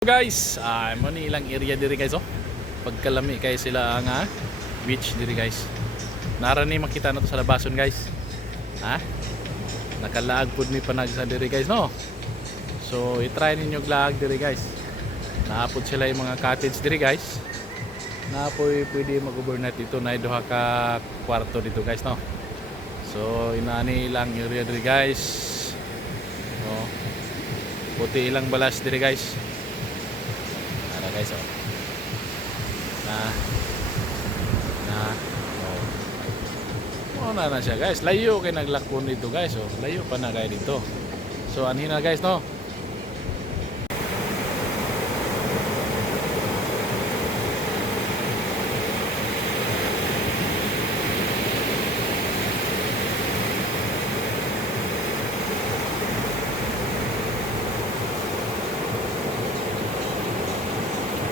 Guys, mo ni ilang area diri guys oh. Pagkalami kay sila nga beach diri guys. Nara ni makita na to sa labason guys. Ha? Nakalaag pud mi panag sa diri guys no. So i-try ninyo glag diri guys. Naapod sila yung mga cottage diri guys. Naapoy pwede mag-overnight dito na duha ka kwarto dito guys no. So inani ilang area diri guys. Oh. Puti ilang balas diri guys. Guys oh. Oh na siya guys, layo kay naglakon dito guys oh. Layo pa na kay dito. So anhin na guys no.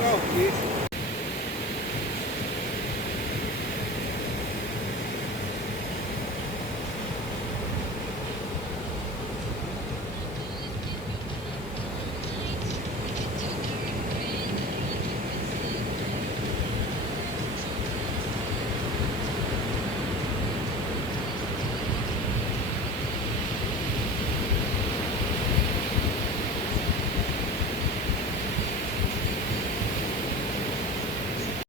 Okay.